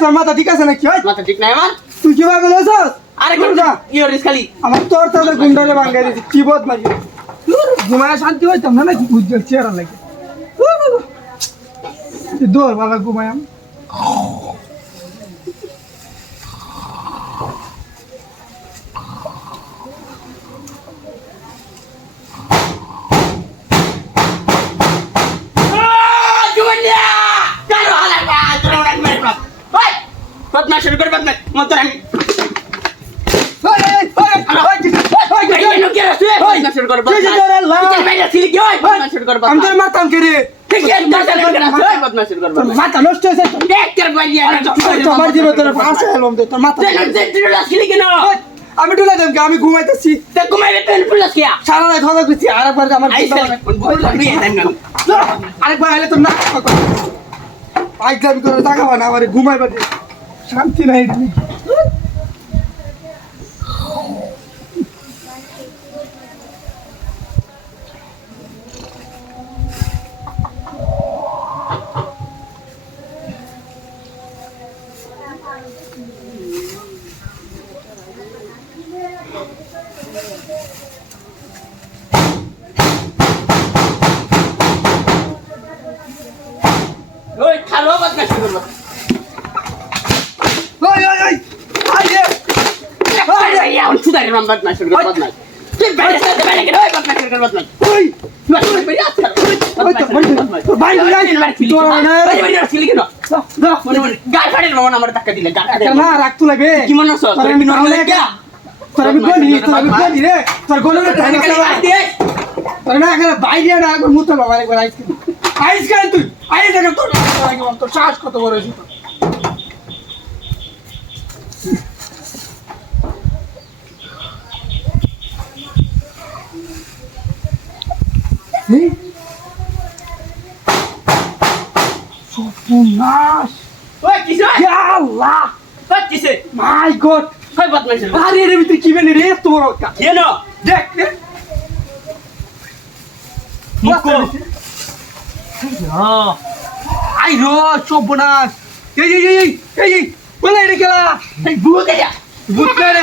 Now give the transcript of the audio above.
তোর মাথা ঠিক আছে নাকি? মাথা ঠিক নাই আমার। তুই কি পাগল হয়েছিস? আরে ইয়োরিস খালি আমার তোর তাদের গুন্ডারে ভাঙাই দিচ্ছি কি বদ মারি ঘুমায় শান্তি হইতাম না নাকি উজ্জ্বল চেহারা লাগে দৌড় বাবা ঘুমায় আমি বদমাশের করে বদমাশ মত আমি মাথা নষ্ট হয়েছে আমি ঢুলে দেব আমি ঘুমাইতেছি সারা রাত কথা করছি আরেকবার আমার আরেকবার আইলে তো না আইজামি করে দেখাবা না আমার ঘুমাইবা শান্তি নাই রাখতো লাগে কি মনে হচ্ছে বাইরে না মুতে বাবা একবার আইস খাই তুই আইস তোর শ্বাস কত বড় হয়েছে সর্বনাশ আল্লাহ মাই গড আরে এর ভিতরে কি বেনে রে এত বড় একটা কেন দেখ আই রো সর্বনাশ এই বলে এটা খেলা ভূত ভূত রে